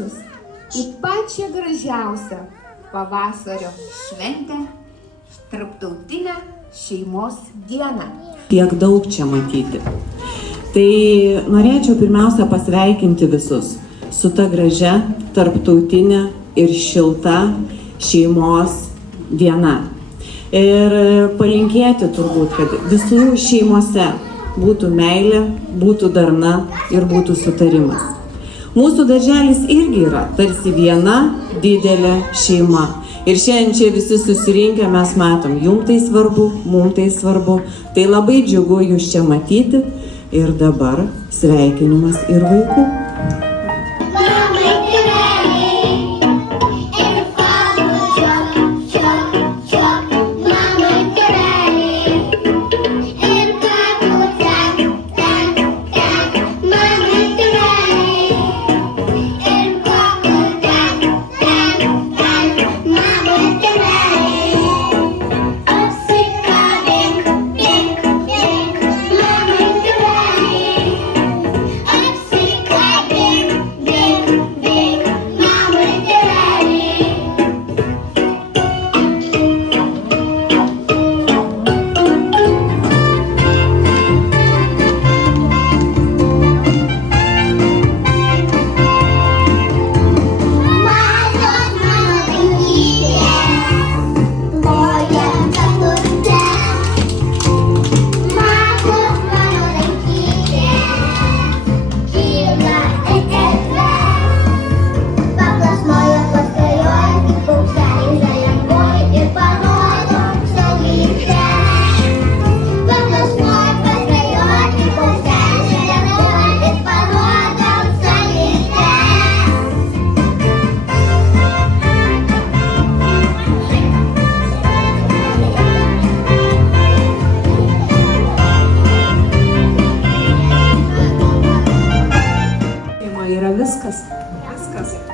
visus į pačią gražiausią pavasario šventę - Tarptautinę šeimos dieną. Tiek daug čia matyti. Tai norėčiau pirmiausia pasveikinti visus su ta gražia tarptautinė ir šilta šeimos diena. Ir palinkėti turbūt, kad visų šeimose būtų meilė, būtų darna ir būtų sutarimas. Mūsų darželis irgi yra tarsi viena didelė šeima. Ir šiandien čia visi susirinkę mes matom, jums tai svarbu, mums tai svarbu. Tai labai džiugu jūs čia matyti. Ir dabar sveikinimas ir vaikų.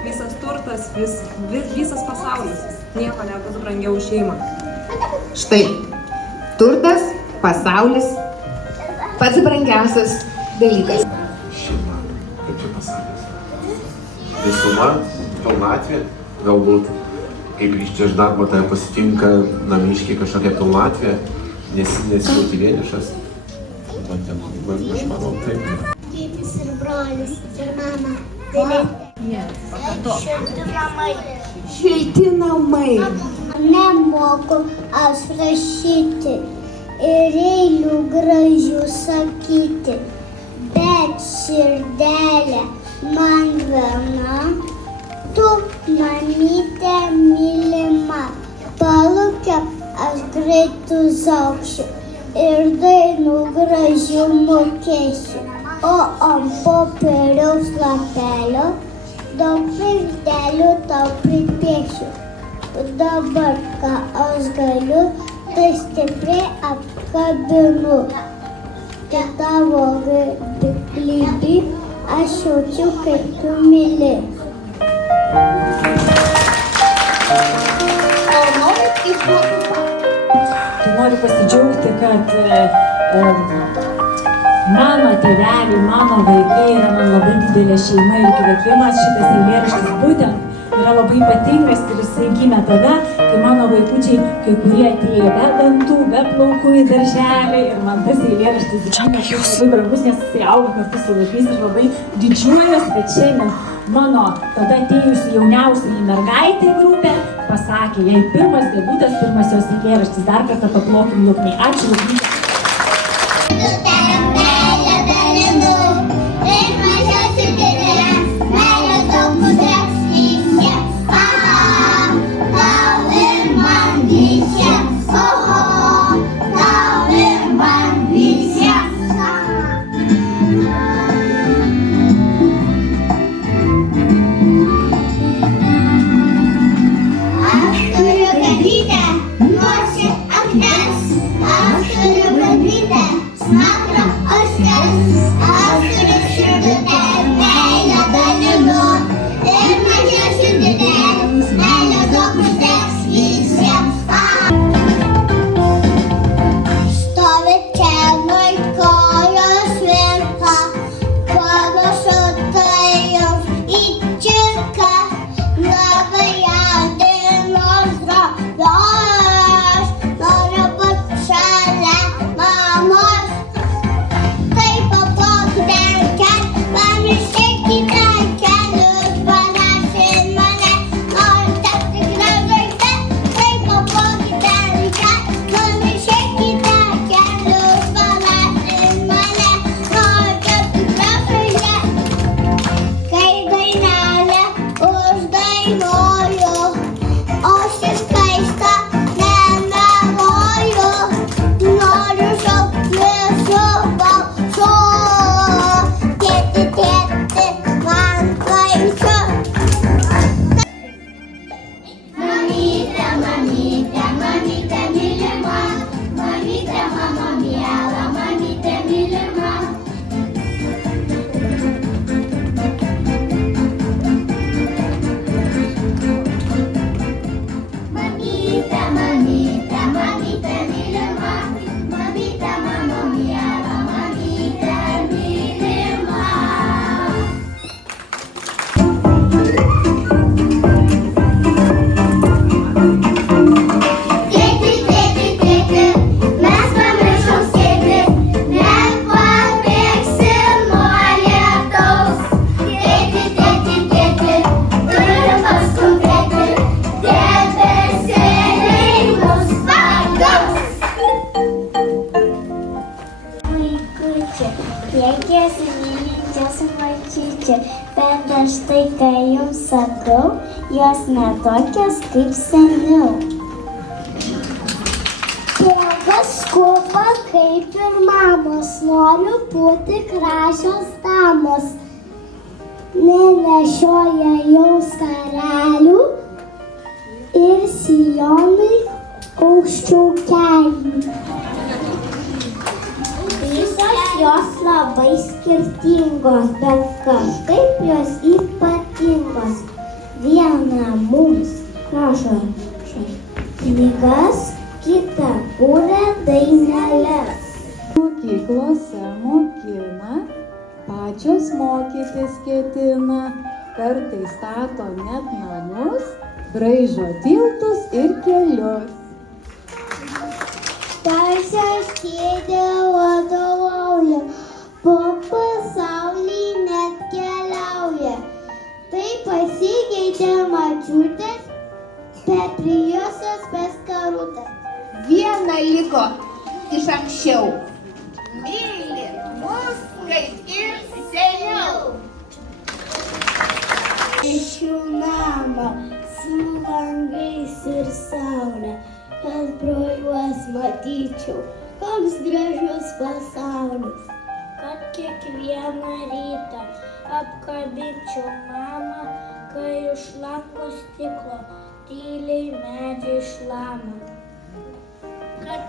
Visas turtas, visas pasaulis. Nieko nebus brangiau už šeimą. Štai, turtas, pasaulis, pats brangiausias dalykas. Šeima, kaip čia pasakęs. Visuma, pilnatvė, galbūt kaip grįžti iš darbo, tai pasitinka namiškiai kažkokia pilnatvė, nesijauti vienišas. Aš manau, taip. Tėtis ir brolis ir mama. Šilti namai. Nemoku aš rašyti ir eilių gražių sakyti, bet širdelė man viena, tu mamytė mylima. Palūkė, aš greit užaugsiu ir dainų gražių mokėsiu. O ant popieriaus lapelio daug žvaigždelių tau pripiešiu. Dabar, ką aš galiu, tai stipriai apkabinu. Ir tavo glėby aš jaučiu, kaip tu myli. Noriu pasidžiaugti, kad mano tėveliai, mano vaikai yra man labai didelė šeima ir įkvėpimas. Šitas eilėraštis būtent yra labai ypatingas ir jisai gimė tada, kai mano vaikučiai, kai kurie atėjo be dantų, be plaukų į darželį ir man tas eilėraštis labai brangus, nes jisai auga kartu su vaikais ir labai didžiuojuosi, kad šiandien mano tada atėjusi jauniausiai mergaitė grupė pasakė, jai pirmas debiutas, pirmas jos eilėraštis. Dar kartą paplokim Luknei. Ačiū Luknei. Aš turiu jums sakau, jos netokios kaip seniau. Tėvas skuba kaip ir mamos, noriu būti gražios damos. Nenešioja jau skarelių ir sijonai aukščiau kelių. Visos jos labai skirtingos, bet kažkaip jos ypatingos. Viena mums rašo knygas, kita kūrė daineles. Mokyklose mokina, pačios mokytis ketina, kartais stato net namus, braižo tiltus ir kelius. Teisės kėdė vadovauja, po pasaulį net keliauja. Tai pasikeitė mačiutės, Petrijosas Peskarutės. Viena liko iš anksčiau. Myli mus kaip ir seniau. Nešiu namą su langais ir saulė, kad pro juos matyčiau, koks gražus pasaulis. Kad kiekvieną rytą apkabinčiau mamą, kai iš lango stiklo tyliai medžiai šlama. Kad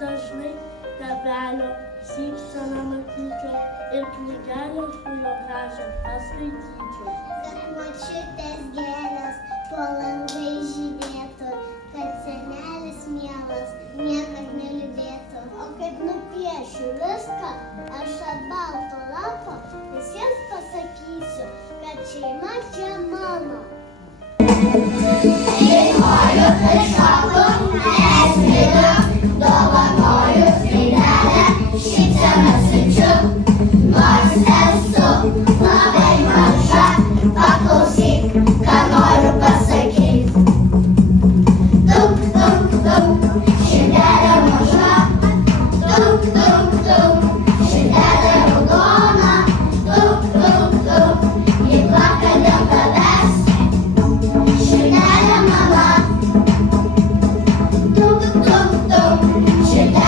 dažnai tėvelio šypseną matyčiau ir knygelę su jo gražią paskaityčiau. Kad močiutės gėlės po langai žydėtų, kad senelis mielas niekad neliūdėtų. O kaip nupiešiu viską, aš ant balto lapo visiems pasakysiu, kad šeima čia mano. Dėkoju, kad šokom, esminu, dovanoju dainelę, šypseną siunčiu, nors esu labai maža, paklausyk, ką noriu pasakyti. Daug, širdelė maža, daug, širdelė raudona, daug, ji plaka dėl tavęs. Širdelė mama, daug, širdelė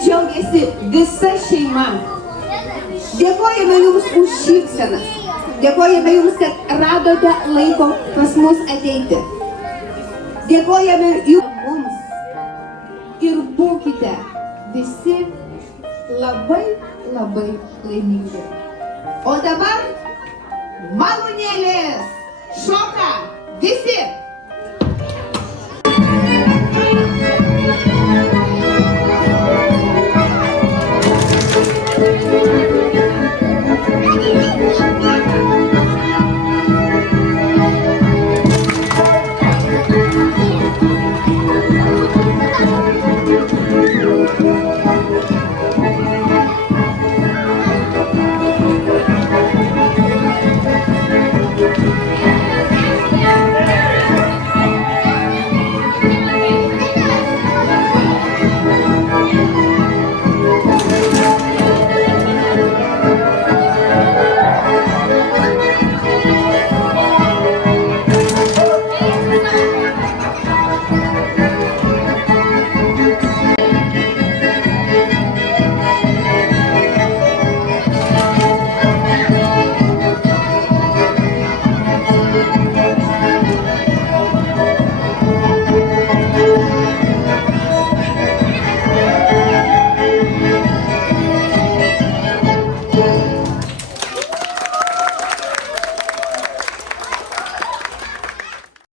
džiaugiasi visa šeima. Dėkojame Jums už šypsenas. Dėkojame Jums, kad radote laiko pas mus ateiti. Dėkojame Jums mums ir būkite visi labai, labai laimingi. O dabar malūnėlės šoka visi.